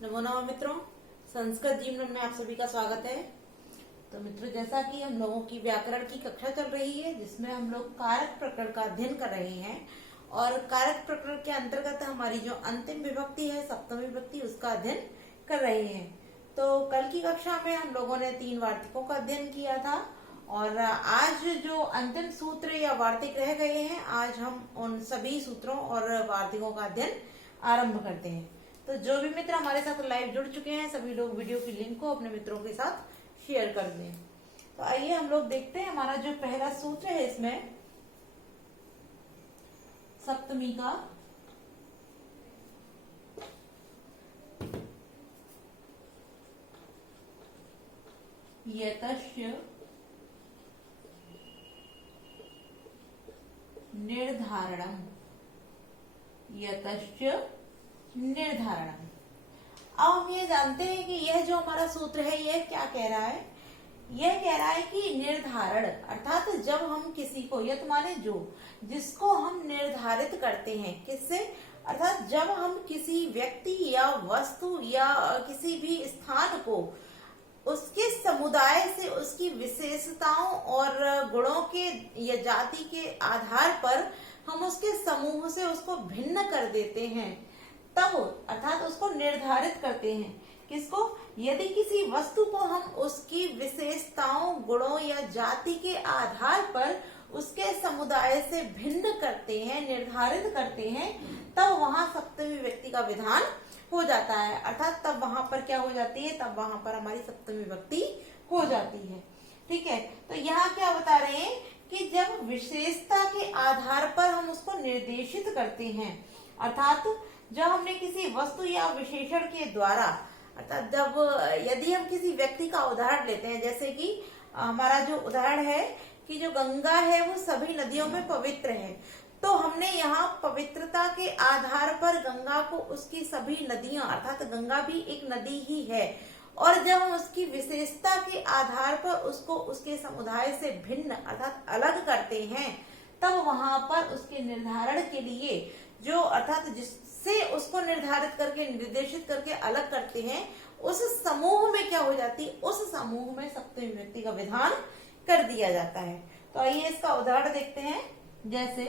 नमो नमः मित्रों, संस्कृत जीवन में आप सभी का स्वागत है। तो मित्रों, जैसा कि हम लोगों की व्याकरण की कक्षा चल रही है जिसमें हम लोग कारक प्रकरण का अध्ययन कर रहे हैं और कारक प्रकरण के अंतर्गत हमारी जो अंतिम विभक्ति है सप्तमी विभक्ति उसका अध्ययन कर रहे हैं। तो कल की कक्षा में हम लोगों ने 3 वार्तिकों का अध्ययन किया था और आज जो अंतिम सूत्र या वार्तिक रह गए हैं, आज हम उन सभी सूत्रों और वार्तिकों का अध्ययन आरंभ करते हैं। तो जो भी मित्र हमारे साथ लाइव जुड़ चुके हैं सभी लोग वीडियो की लिंक को अपने मित्रों के साथ शेयर कर दें। तो आइए हम लोग देखते हैं हमारा जो पहला सूत्र है इसमें सप्तमी का यतस्य निर्धारणम, यतस्य निर्धारणम। अब हम ये जानते हैं कि यह जो हमारा सूत्र है यह क्या कह रहा है। यह कह रहा है कि निर्धारण अर्थात जब हम किसी को, यत माने जो, जिसको हम निर्धारित करते हैं किससे, अर्थात जब हम किसी व्यक्ति या वस्तु या किसी भी स्थान को उसके समुदाय से उसकी विशेषताओं और गुणों के या जाति के आधार पर हम उसके समूह से उसको भिन्न कर देते हैं, तब अर्थात उसको निर्धारित करते हैं। किसको? यदि किसी वस्तु को हम उसकी विशेषताओं, गुणों या जाति के आधार पर उसके समुदाय से भिन्न करते हैं, निर्धारित करते हैं, तब वहां सप्तमी विभक्ति का विधान हो जाता है। अर्थात तब वहां पर क्या हो जाती है, तब वहां पर हमारी सप्तमी विभक्ति हो जाती है। ठीक है, तो यहाँ क्या बता रहे हैं कि जब विशेषता के आधार पर हम उसको निर्देशित करते हैं, अर्थात जब हमने किसी वस्तु या विशेषण के द्वारा, अर्थात जब यदि हम किसी व्यक्ति का उदाहरण लेते हैं, जैसे कि हमारा जो उदाहरण है कि जो गंगा है वो सभी नदियों में पवित्र है, तो हमने यहाँ पवित्रता के आधार पर गंगा को उसकी सभी नदियां, अर्थात गंगा भी एक नदी ही है, और जब हम उसकी विशेषता के आधार पर उसको उसके समुदाय से भिन्न अर्थात अलग करते हैं, तब वहां पर उसके निर्धारण के लिए जो, अर्थात जिससे उसको निर्धारित करके निर्देशित करके अलग करते हैं, उस समूह में क्या हो जाती है, उस समूह में सप्तमी विभक्ति का विधान कर दिया जाता है। तो आइए इसका उदाहरण देखते हैं। जैसे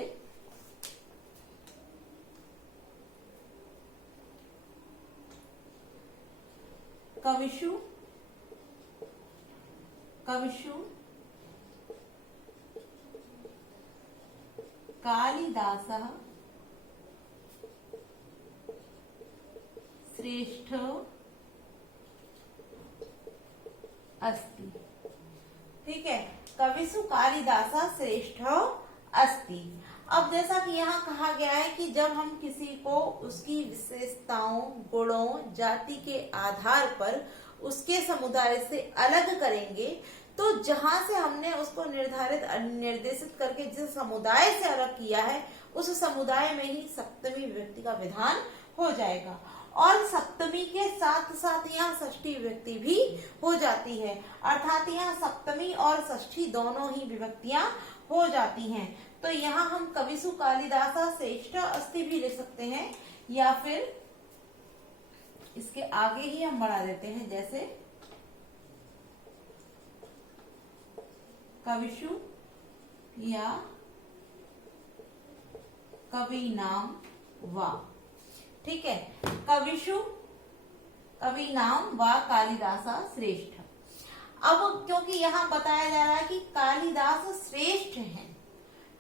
कविषु, कविषु कालिदासः श्रेष्ठ अस्ति। ठीक है, कविषु कालिदासः श्रेष्ठ अस्ति। अब जैसा कि यहाँ कहा गया है कि जब हम किसी को उसकी विशेषताओं, गुणों, जाति के आधार पर उसके समुदाय से अलग करेंगे, तो जहां से हमने उसको निर्देशित करके जिस समुदाय से अलग किया है उस समुदाय में ही सप्तमी विभक्ति का विधान हो जाएगा। और सप्तमी के साथ साथ यहाँ षष्ठी विभक्ति भी हो जाती है, अर्थात यहाँ सप्तमी और षष्ठी दोनों ही विभक्तियां हो जाती हैं। तो यहाँ हम कविषु कालिदासः श्रेष्ठ अस्ति भी लिख सकते हैं, या फिर इसके आगे ही हम बढ़ा देते हैं, जैसे कविषु या कवीनाम वा। ठीक है, कविषु कवीनाम वा कालिदासः श्रेष्ठ। अब क्योंकि यहाँ बताया जा रहा है कि कालिदास श्रेष्ठ हैं,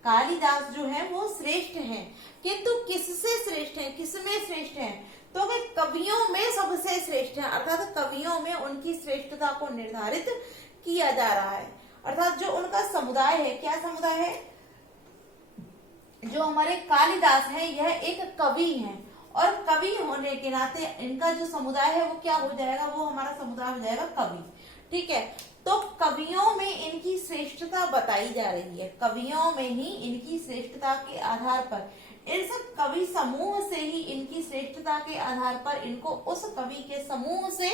कालिदास जो है वो श्रेष्ठ हैं, किंतु किससे श्रेष्ठ हैं, किसमें श्रेष्ठ हैं, तो वे कवियों में सबसे श्रेष्ठ हैं, अर्थात कवियों में उनकी श्रेष्ठता को निर्धारित किया जा रहा है। अर्थात जो उनका समुदाय है, क्या समुदाय है, जो हमारे कालिदास है यह एक कवि है, और कवि होने के नाते इनका जो समुदाय है वो क्या हो जाएगा, वो हमारा समुदाय हो जाएगा कवि। ठीक है, तो कवियों में इनकी श्रेष्ठता बताई जा रही है, कवियों में ही इनकी श्रेष्ठता के आधार पर, इन सब कवि समूह से ही इनकी श्रेष्ठता के आधार पर इनको उस कवि के समूह से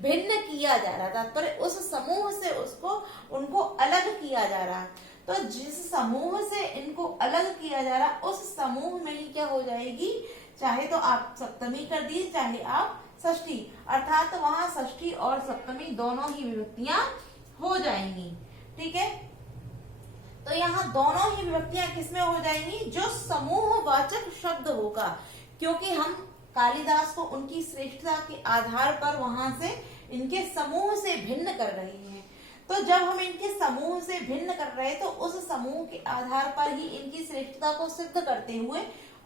भिन्न किया जा रहा था, पर उस समूह से उसको उनको अलग किया जा रहा है। तो जिस समूह से इनको अलग किया जा रहा उस समूह में ही क्या हो जाएगी, चाहे तो आप सप्तमी कर दीजिए चाहे आप षष्ठी, अर्थात वहां षष्ठी और सप्तमी दोनों ही विभक्तियां हो जाएंगी। ठीक है, तो यहाँ दोनों ही विभक्तियां किसमें हो जाएंगी, जो समूहवाचक शब्द होगा, क्योंकि हम कालिदास को उनकी श्रेष्ठता के आधार पर वहां से इनके समूह से भिन्न कर रहे हैं। तो जब हम इनके समूह से भिन्न कर रहे हैं तो उस समूह के आधार पर ही इनकी श्रेष्ठता को सिद्ध करते हुए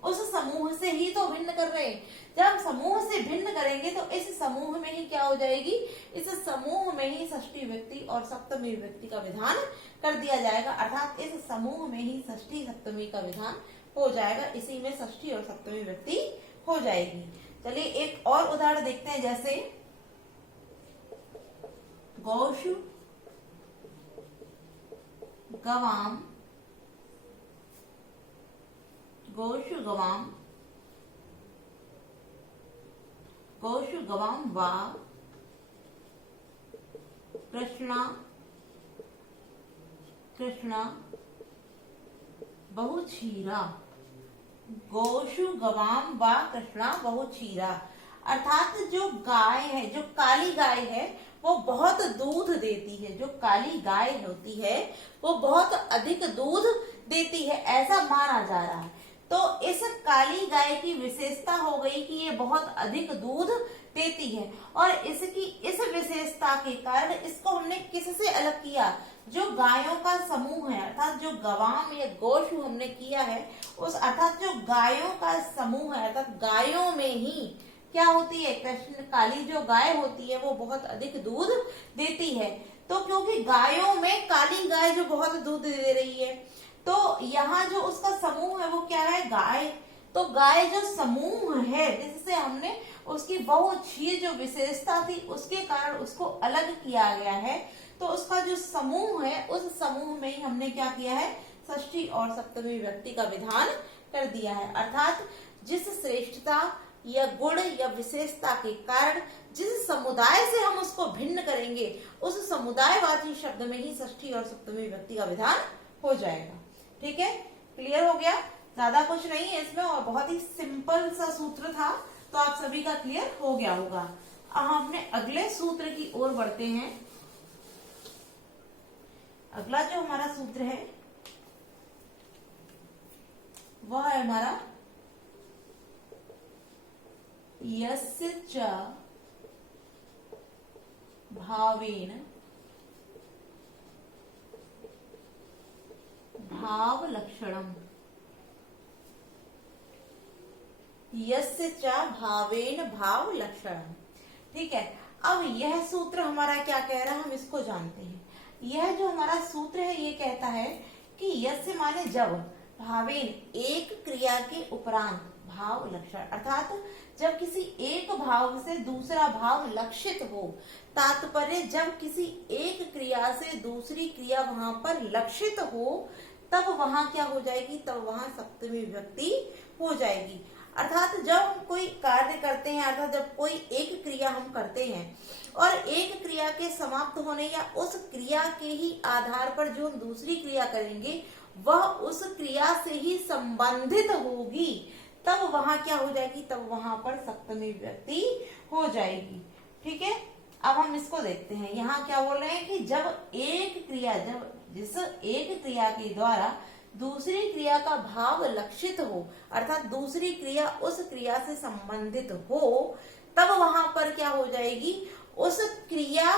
उस समूह से ही तो भिन्न कर रहे हैं। जब हम समूह से भिन्न करेंगे तो इस समूह में ही क्या हो जाएगी, इस समूह में ही षष्ठी विभक्ति और सप्तमी विभक्ति का विधान कर दिया जाएगा, अर्थात इस समूह में ही षष्ठी सप्तमी का विधान हो जाएगा, इसी में षष्ठी और सप्तमी विभक्ति हो जाएगी। चलिए एक और उदाहरण देखते हैं, जैसे गौशु गवाम, गौशु गवाम, गौशु गवाम वा कृष्णा, कृष्णा बहुक्षीरा, गौशु गवाम वा कृष्णा बहुक्षीरा, अर्थात जो गाय है, जो काली गाय है वो बहुत दूध देती है, जो काली गाय होती है वो बहुत अधिक दूध देती है, ऐसा माना जा रहा है। तो इस काली गाय की विशेषता हो गई कि ये बहुत अधिक दूध देती है, और इसकी इस विशेषता के कारण इसको हमने किससे अलग किया, जो गायों का समूह है, अर्थात जो गवाम या गौशु हमने किया है, उस अर्थात जो गायों का समूह है, अर्थात गायों में ही क्या होती है, कृष्ण काली जो गाय होती है वो बहुत अधिक दूध देती है। तो क्योंकि गायों में काली गाय जो बहुत दूध दे रही है, तो यहाँ जो उसका समूह है वो क्या है, गाय। तो गाय जो समूह है जिससे हमने उसकी बहुक्षीर जो विशेषता थी उसके कारण उसको अलग किया गया है, तो उसका जो समूह है उस समूह में ही हमने क्या किया है, षष्ठी और सप्तमी विभक्ति का विधान कर दिया है। अर्थात जिस श्रेष्ठता या गुण या विशेषता के कारण जिस समुदाय से हम उसको भिन्न करेंगे उस समुदायवाची शब्द में ही षष्ठी और सप्तमी विभक्ति का विधान हो जाएगा। ठीक है, क्लियर हो गया, ज्यादा कुछ नहीं है इसमें और बहुत ही सिंपल सा सूत्र था, तो आप सभी का क्लियर हो गया होगा। अब हम अपने अगले सूत्र की ओर बढ़ते हैं। अगला जो हमारा सूत्र है वह है हमारा यस्य च भावेन भाव लक्षणम, यस्य च भावेन भाव लक्षणम। ठीक है, अब यह सूत्र हमारा क्या कह रहा है हम इसको जानते हैं। यह जो हमारा सूत्र है ये कहता है कि यस्य माने जब, भावेन एक क्रिया के उपरांत, भाव लक्षण, अर्थात जब किसी एक भाव से दूसरा भाव लक्षित हो, तात्पर्य जब किसी एक क्रिया से दूसरी क्रिया वहां पर लक्षित हो तब वहां क्या हो जाएगी, तब वहां सप्तमी विभक्ति हो जाएगी। अर्थात जब हम कोई कार्य करते हैं, अर्थात जब कोई एक क्रिया हम करते हैं और एक क्रिया के समाप्त होने या उस क्रिया के ही आधार पर जो हम दूसरी क्रिया करेंगे वह उस क्रिया से ही संबंधित होगी, तब वहां क्या हो जाएगी, तब वहां पर सप्तमी विभक्ति हो जाएगी। ठीक है, अब हम इसको देखते हैं। यहाँ क्या बोल रहे हैं कि जब एक क्रिया, जब जिस एक क्रिया के द्वारा दूसरी क्रिया का भाव लक्षित हो, अर्थात दूसरी क्रिया उस क्रिया से संबंधित हो, तब वहां पर क्या हो जाएगी, उस क्रिया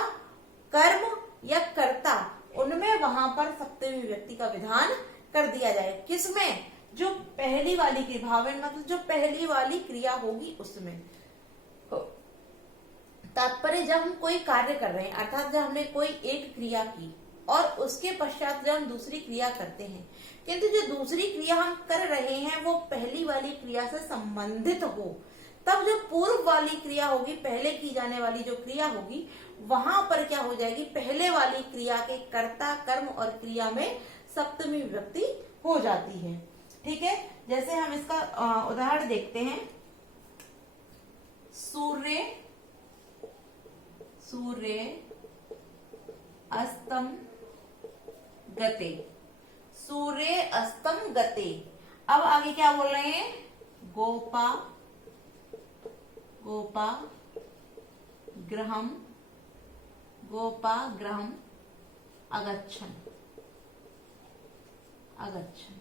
कर्म या कर्ता उनमें वहां पर सप्तमी विभक्ति का विधान कर दिया जाए। किसमें, जो पहली वाली क्रिया, भावेन मतलब जो पहली वाली क्रिया होगी उसमें। तात्पर्य जब हम कोई कार्य कर रहे हैं, अर्थात जब हमने कोई एक क्रिया की और उसके पश्चात जब हम दूसरी क्रिया करते हैं, किंतु जो दूसरी क्रिया हम कर रहे हैं वो पहली वाली क्रिया से संबंधित हो, तब जो पूर्व वाली क्रिया होगी, पहले की जाने वाली जो क्रिया होगी, वहां पर क्या हो जाएगी, पहले वाली क्रिया के कर्ता, कर्म और क्रिया में सप्तमी विभक्ति हो जाती है। ठीक है, जैसे हम इसका उदाहरण देखते हैं। सूर्य, सूर्य अस्तम गते, सूर्य अस्तम गते। अब आगे क्या बोल रहे हैं, गोपा गोपाग्रहम गोपाग्रहम अगच्छन् अगच्छन्।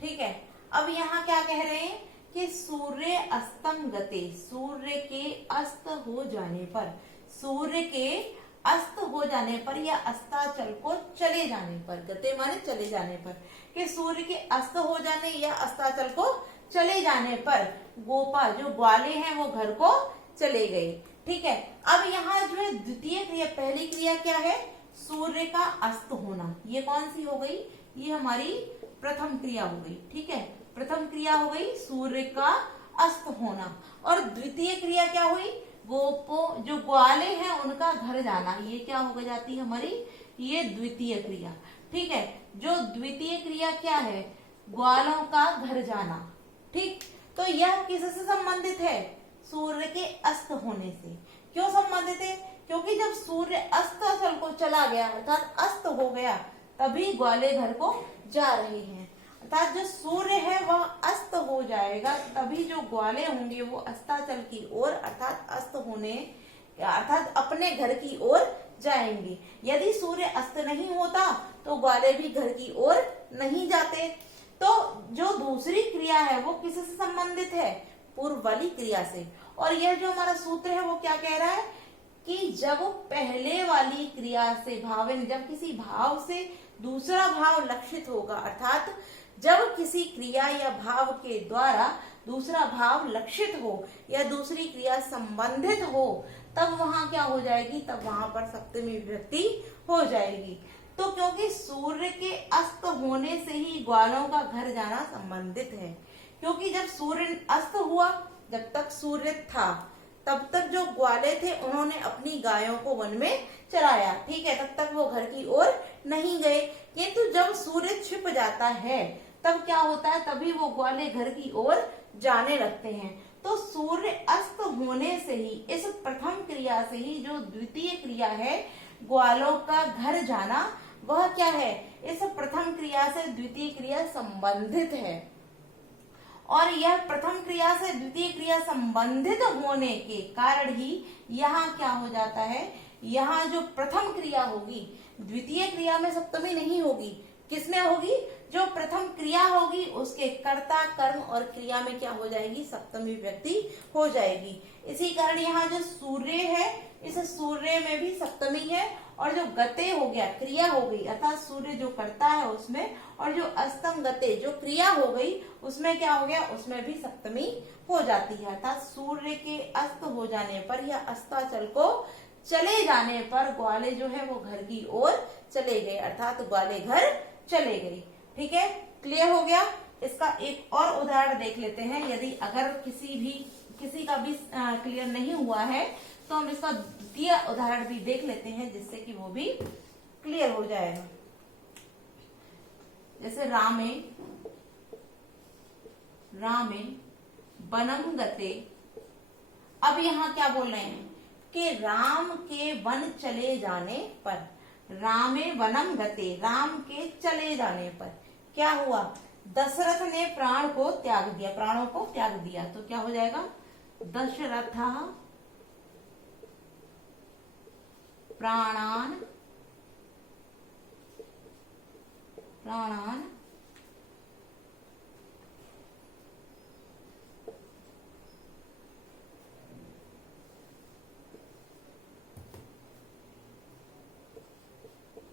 ठीक है, अब यहाँ क्या कह रहे हैं कि सूर्य अस्तम गते, सूर्य के अस्त हो जाने पर, सूर्य के अस्त हो जाने पर या अस्ताचल को चले जाने पर, गते माने चले जाने पर, कि सूर्य के अस्त हो जाने या अस्ताचल को चले जाने पर गोपा जो ग्वाले हैं वो घर को चले गए। ठीक है, अब यहाँ जो है द्वितीय क्रिया, पहली क्रिया क्या है, सूर्य का अस्त होना, ये कौन सी हो गई, ये हमारी प्रथम क्रिया हो गई। ठीक है, प्रथम क्रिया हो गई सूर्य का अस्त होना, और द्वितीय क्रिया क्या हुई, गोपो जो ग्वाले हैं उनका घर जाना, ये क्या हो जाती है हमारी, ये द्वितीय क्रिया। ठीक है, जो द्वितीय क्रिया क्या है, ग्वालों का घर जाना। ठीक, तो यह किससे संबंधित है, सूर्य के अस्त होने से। क्यों संबंधित है, क्योंकि जब सूर्य अस्ताचल को चला गया अर्थात अस्त हो गया, तभी ग्वाले घर को जा रहे हैं। अर्थात जो सूर्य है वह अस्त हो जाएगा, तभी जो ग्वाले होंगे वो अस्ताचल की ओर अर्थात अस्त होने अर्थात अपने घर की ओर जाएंगे। यदि सूर्य अस्त नहीं होता तो ग्वाले भी घर की ओर नहीं जाते। तो जो दूसरी क्रिया है वो किससे संबंधित है, पूर्व वाली क्रिया से। और यह जो हमारा सूत्र है वो क्या कह रहा है कि जब पहले वाली क्रिया से भावन, जब किसी भाव से दूसरा भाव लक्षित होगा, अर्थात जब किसी क्रिया या भाव के द्वारा दूसरा भाव लक्षित हो या दूसरी क्रिया संबंधित हो, तब वहां क्या हो जाएगी, तब वहां पर सप्तमी विभक्ति हो जाएगी। तो क्योंकि सूर्य के अस्त होने से ही ग्वालों का घर जाना संबंधित है, क्योंकि जब सूर्य अस्त हुआ, जब तक सूर्य था तब तक जो ग्वाले थे उन्होंने अपनी गायों को वन में चराया। ठीक है, तब तक वो घर की ओर नहीं गए, किंतु जब सूर्य छिप जाता है तब क्या होता है, तभी वो ग्वाले घर की ओर जाने लगते हैं। तो सूर्य अस्त होने से ही, इस प्रथम क्रिया से ही जो द्वितीय क्रिया है ग्वालों का घर जाना, वह क्या है, इस प्रथम क्रिया से द्वितीय क्रिया संबंधित है। और यह प्रथम क्रिया से द्वितीय क्रिया संबंधित होने के कारण ही यहाँ क्या हो जाता है, यहाँ जो प्रथम क्रिया होगी, द्वितीय क्रिया में सप्तमी नहीं होगी, किसमें होगी, जो प्रथम क्रिया होगी उसके कर्ता कर्म और क्रिया में क्या हो जाएगी, सप्तमी विभक्ति हो जाएगी। इसी कारण यहाँ जो सूर्य है, इस सूर्य में भी सप्तमी है, और जो गते हो गया, क्रिया हो गई, अर्थात सूर्य जो करता है उसमें, और जो अस्तम गते जो क्रिया हो गई उसमें क्या हो गया, उसमें भी सप्तमी हो जाती है। अर्थात सूर्य के अस्त हो जाने पर या अस्ताचल को चले जाने पर ग्वाले जो है वो घर की ओर चले गए, अर्थात ग्वाले घर चले गए। ठीक है, क्लियर हो गया। इसका एक और उदाहरण देख लेते हैं, यदि अगर किसी का भी क्लियर नहीं हुआ है तो हम इसका द्वितीय उदाहरण भी देख लेते हैं, जिससे कि वो भी क्लियर हो जाएगा। जैसे रामे वनम गते। अब यहाँ क्या बोल रहे हैं कि राम के वन चले जाने पर, रामे वनम गते, राम के चले जाने पर क्या हुआ, दशरथ ने प्राण को त्याग दिया, प्राणों को त्याग दिया। तो क्या हो जाएगा, दशरथ प्राणान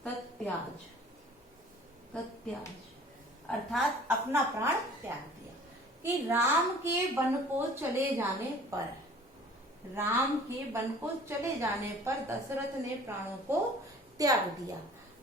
तत्याज, अर्थात अपना प्राण त्याग दिया। कि राम के वन को चले जाने पर, राम के वन को चले जाने पर दशरथ ने प्राणों को त्याग दिया।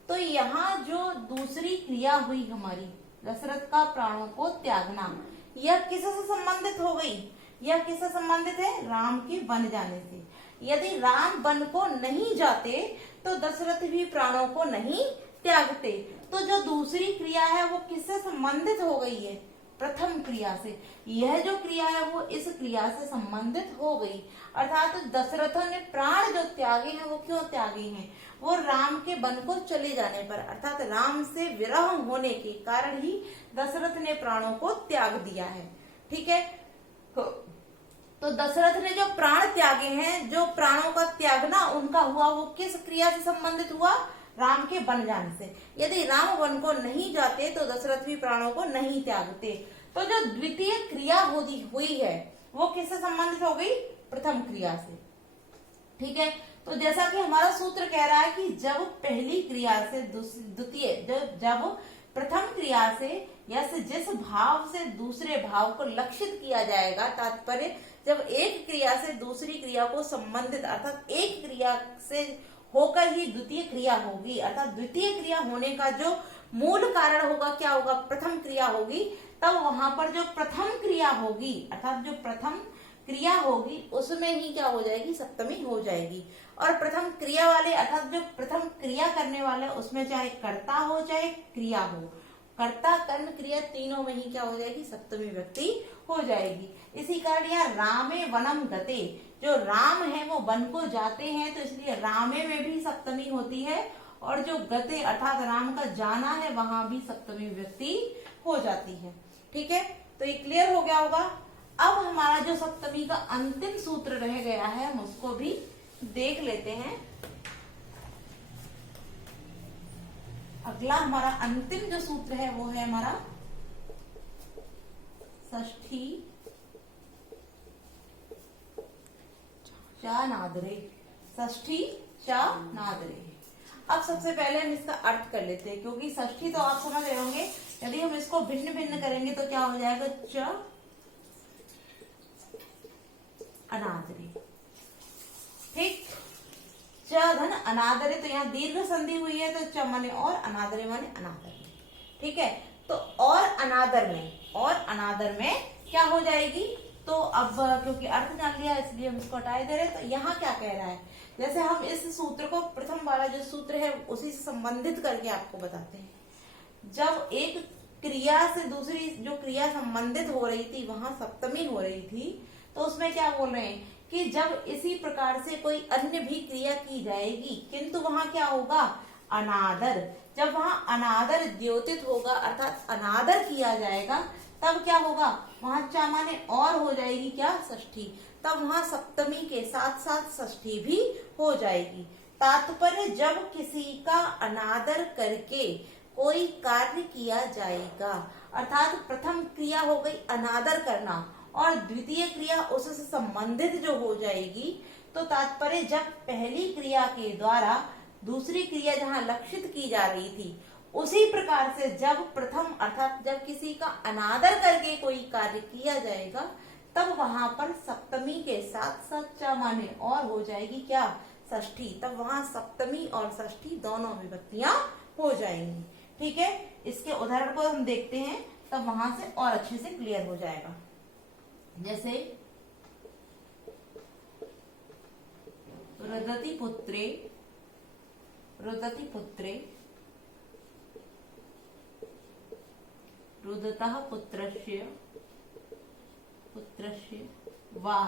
तो यहाँ जो दूसरी क्रिया हुई हमारी, दशरथ का प्राणों को त्यागना, यह किससे संबंधित हो गई, यह किससे संबंधित है, राम के वन जाने से। यदि राम वन को नहीं जाते तो दशरथ भी प्राणों को नहीं त्यागते। तो जो दूसरी क्रिया है वो किससे संबंधित हो गई है, प्रथम क्रिया से। यह जो क्रिया है वो इस क्रिया से संबंधित हो गई, अर्थात दशरथ ने प्राण जो त्यागे हैं वो क्यों त्यागे हैं, वो राम के वन को चले जाने पर, अर्थात राम से विरह होने के कारण ही दशरथ ने प्राणों को त्याग दिया है। ठीक है, तो तो दशरथ ने जो प्राण त्यागे हैं, जो प्राणों का त्यागना उनका हुआ, वो किस क्रिया से संबंधित हुआ? राम के बन जाने से। यदि राम वन को नहीं जाते तो दशरथ भी प्राणों को नहीं त्यागते। तो जो द्वितीय क्रिया हुई है वो किससे संबंधित हो गई? प्रथम क्रिया से। ठीक है, तो जैसा कि हमारा सूत्र कह रहा है कि जब पहली क्रिया से द्वितीय, जब प्रथम क्रिया से या जिस भाव से दूसरे भाव को लक्षित किया जाएगा, तात्पर्य जब एक क्रिया से दूसरी क्रिया को संबंधित, अर्थात एक क्रिया से होकर ही द्वितीय क्रिया होगी, अर्थात द्वितीय क्रिया होने का जो मूल कारण होगा क्या होगा? प्रथम क्रिया होगी। तब वहां पर जो प्रथम क्रिया होगी, अर्थात जो प्रथम क्रिया होगी उसमें ही क्या हो जाएगी? सप्तमी हो जाएगी। और प्रथम क्रिया वाले, अर्थात जो प्रथम क्रिया करने वाले, उसमें चाहे कर्ता हो चाहे क्रिया हो, कर्ता कर्म क्रिया तीनों में ही क्या हो जाएगी? सप्तमी विभक्ति हो जाएगी। इसी कारण यहाँ रामे वनम गते, जो राम है वो वन को जाते हैं, तो इसलिए रामे में भी सप्तमी होती है, और जो गते अर्थात राम का जाना है वहां भी सप्तमी विभक्ति हो जाती है। ठीक है, तो ये क्लियर हो गया होगा। अब हमारा जो सप्तमी का अंतिम सूत्र रह गया है हम उसको भी देख लेते हैं। अगला हमारा अंतिम जो सूत्र है वो है हमारा षष्ठी चा नादरे, षष्ठी चा नादरे। अब सबसे पहले हम इसका अर्थ कर लेते हैं, क्योंकि षष्ठी तो आप समझ रहे होंगे, यदि हम इसको भिन्न भिन्न करेंगे तो क्या हो जाएगा? च अनादरे। ठीक, च धन अनादरे, तो यहाँ दीर्घ संधि हुई है, तो च माने और, अनादरे माने अनादर में। ठीक है, तो और अनादर में क्या हो जाएगी? तो अब क्योंकि अर्थ जान लिया इसलिए हम इसको हटाए दे रहे। तो यहाँ क्या कह रहा है, जैसे हम इस सूत्र को प्रथम वाला जो सूत्र है उसी से संबंधित करके आपको बताते हैं। जब एक क्रिया से दूसरी जो क्रिया संबंधित हो रही थी वहां सप्तमी हो रही थी, तो उसमें क्या बोल रहे हैं कि जब इसी प्रकार से कोई अन्य भी क्रिया की जाएगी, किंतु वहां क्या होगा? अनादर। जब वहां अनादर द्योतित होगा, अर्थात अनादर किया जाएगा, तब क्या होगा? वहां चा माने और हो जाएगी क्या? षष्ठी। तब वहां सप्तमी के साथ साथ षष्ठी भी हो जाएगी। तात्पर्य जब किसी का अनादर करके कोई कार्य किया जाएगा, अर्थात प्रथम क्रिया हो गई अनादर करना, और द्वितीय क्रिया उससे संबंधित जो हो जाएगी, तो तात्पर्य जब पहली क्रिया के द्वारा दूसरी क्रिया जहां लक्षित की जा रही थी, उसी प्रकार से जब प्रथम अर्थात जब किसी का अनादर करके कोई कार्य किया जाएगा, तब वहां पर सप्तमी के साथ साथ च माने और हो जाएगी क्या? षष्ठी। तब वहां सप्तमी और षष्ठी दोनों विभक्तियां हो जाएंगी। ठीक है, इसके उदाहरण को हम देखते हैं, तब वहां से और अच्छे से क्लियर हो जाएगा। जैसे रुदति पुत्रे, रुदति पुत्रे, रुदतः पुत्रस्य, पुत्रस्य वा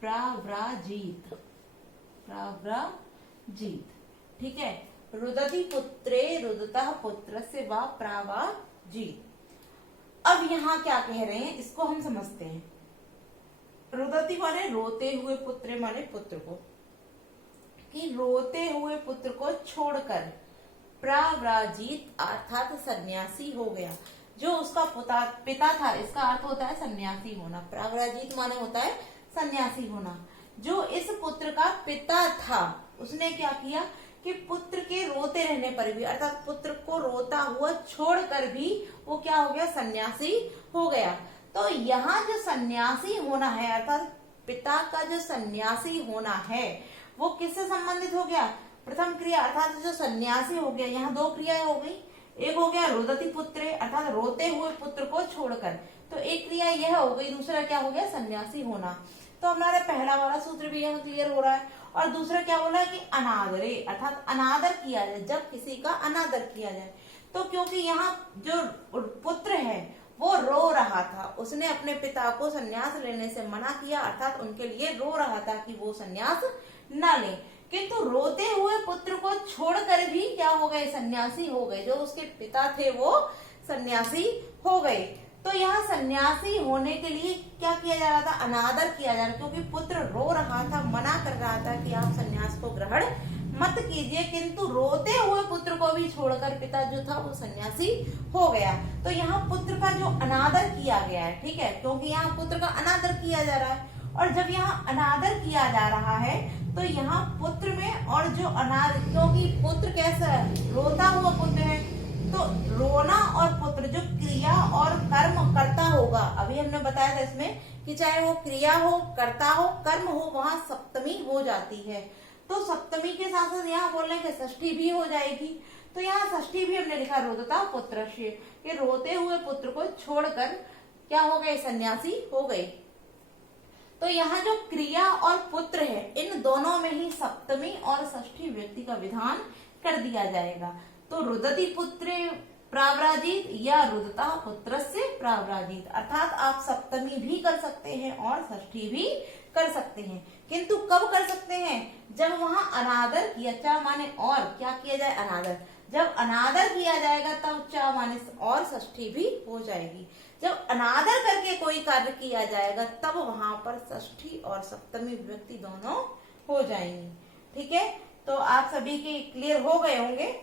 प्राव्राजीत, प्राव्राजीत। ठीक है, रुदति पुत्रे रुदतः पुत्रस्य वा प्रावाजीत। अब यहाँ क्या कह रहे हैं इसको हम समझते हैं। रुदति माने रोते हुए, पुत्र माने पुत्र को, कि रोते हुए पुत्र को छोड़कर प्राव्राजीत अर्थात सन्यासी हो गया। जो उसका पिता था, इसका अर्थ होता है सन्यासी होना। प्राव्राजीत माने होता है सन्यासी होना। जो इस पुत्र का पिता था उसने क्या किया कि पुत्र के रोते रहने पर भी, अर्थात पुत्र को रोता हुआ छोड़कर भी वो क्या हो गया? सन्यासी हो गया। तो यहाँ जो सन्यासी होना है, अर्थात पिता का जो सन्यासी होना है, वो किससे संबंधित हो गया? प्रथम क्रिया अर्थात जो सन्यासी हो गया। यहाँ दो क्रियाएं हो गई, एक हो गया रुदति पुत्रे अर्थात रोते हुए पुत्र को छोड़कर, तो एक क्रिया यह हो गई, दूसरा क्या हो गया? सन्यासी होना। तो हमारा पहला वाला सूत्र भी यहाँ क्लियर हो रहा है। और दूसरा क्या बोला है कि अनादरे अर्थात अनादर किया जाए, जब किसी का अनादर किया जाए। तो क्योंकि यहाँ जो पुत्र है वो रो रहा था, उसने अपने पिता को संन्यास लेने से मना किया, अर्थात उनके लिए रो रहा था कि वो संन्यास न ले, किंतु रोते हुए पुत्र को छोड़कर भी क्या हो गए? सन्यासी हो गए। जो उसके पिता थे वो सन्यासी हो गए। तो यहाँ सन्यासी होने के लिए क्या किया जा रहा था, अनादर किया जा रहा, क्योंकि पुत्र रो रहा था, मना कर रहा था कि आप सन्यास को ग्रहण मत कीजिए, किंतु रोते हुए पुत्र को भी छोड़कर पिता जो था वो सन्यासी हो गया। तो यहाँ पुत्र का जो अनादर किया गया है, ठीक है, क्योंकि यहाँ पुत्र का अनादर किया जा रहा है, और जब यहाँ अनादर किया जा रहा है तो यहाँ पुत्र में और जो अनादर, क्योंकि पुत्र कैसा रोता हुआ पुत्र है, तो रोना और पुत्र जो क्रिया और कर्म करता होगा, अभी हमने बताया था इसमें कि चाहे वो क्रिया हो, कर्ता हो, कर्म हो, वहां सप्तमी हो जाती है। तो सप्तमी के साथ साथ यहाँ बोल रहे हैं कि षष्ठी भी हो जाएगी। तो यहाँ षष्ठी भी हमने लिखा रोदता पुत्र, कि रोते हुए पुत्र को छोड़कर क्या हो गए, सन्यासी हो गए। तो यहाँ जो क्रिया और पुत्र है, इन दोनों में ही सप्तमी और षष्ठी व्यक्ति का विधान कर दिया जाएगा। तो रुदति पुत्रे प्रावराजित या रुदता पुत्र से प्रावराजित, अर्थात आप सप्तमी भी कर सकते हैं और षष्ठी भी कर सकते हैं, किंतु कब कर सकते हैं, जब वहां अनादर किया, चा माने और क्या किया जाए, अनादर, जब अनादर किया जाएगा तब चा माने और षष्ठी भी हो जाएगी। जब अनादर करके कोई कार्य किया जाएगा तब वहां पर षष्ठी और सप्तमी विभक्ति दोनों हो जाएंगी। ठीक है, तो आप सभी के क्लियर हो गए होंगे,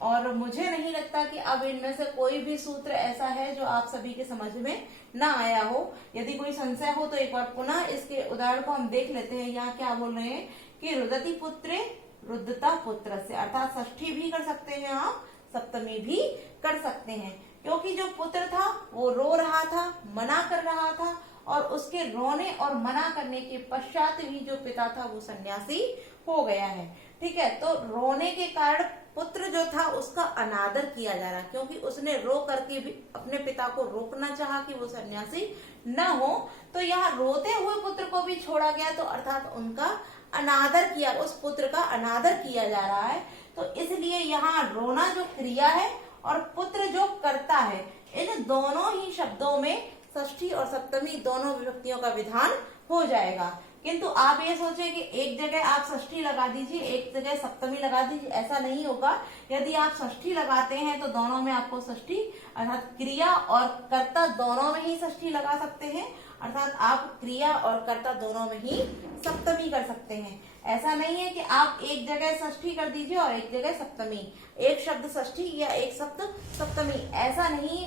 और मुझे नहीं लगता कि अब इनमें से कोई भी सूत्र ऐसा है जो आप सभी के समझ में ना आया हो। यदि कोई संशय हो तो एक बार पुनः इसके उदाहरण को हम देख लेते हैं। यहाँ क्या बोल रहे हैं कि रुदति पुत्रे रुदता पुत्र से, अर्थात षष्ठी भी कर सकते हैं आप, सप्तमी भी कर सकते हैं, क्योंकि जो पुत्र था वो रो रहा था, मना कर रहा था, और उसके रोने और मना करने के पश्चात ही जो पिता था वो सन्यासी हो गया है। ठीक है, तो रोने के कारण पुत्र जो था उसका अनादर किया जा रहा, क्योंकि उसने रो करके भी अपने पिता को रोकना चाहा कि वो सन्यासी न हो। तो यहाँ रोते हुए पुत्र को भी छोड़ा गया, तो अर्थात उनका अनादर किया, उस पुत्र का अनादर किया जा रहा है। तो इसलिए यहाँ रोना जो क्रिया है और पुत्र जो कर्ता है, इन दोनों ही शब्दों में षष्ठी और सप्तमी दोनों विभक्तियों का विधान हो जाएगा। किंतु आप ये सोचें कि एक जगह आप षष्ठी लगा दीजिए, एक जगह सप्तमी लगा दीजिए, ऐसा नहीं होगा। यदि आप षष्ठी लगाते हैं तो दोनों में आपको षष्ठी अर्थात क्रिया और कर्ता दोनों में ही षष्ठी लगा सकते हैं, अर्थात आप क्रिया और कर्ता दोनों में ही सप्तमी कर सकते हैं। ऐसा नहीं है कि आप एक जगह षष्ठी कर दीजिए और एक जगह सप्तमी, एक शब्द षष्ठी या एक शब्द सप्तमी, ऐसा नहीं।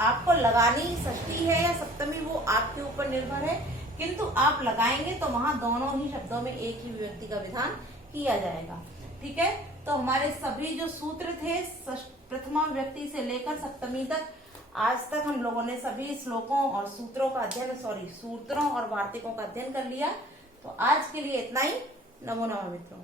आपको लगानी षष्ठी है या सप्तमी वो आपके ऊपर निर्भर है, किंतु आप लगाएंगे तो वहां दोनों ही शब्दों में एक ही विभक्ति का विधान किया जाएगा। ठीक है, तो हमारे सभी जो सूत्र थे प्रथमा विभक्ति से लेकर सप्तमी तक, आज तक हम लोगों ने सभी श्लोकों और सूत्रों का अध्ययन, सूत्रों और वार्तिकों का अध्ययन कर लिया। तो आज के लिए इतना ही। नमो नमः मित्रों।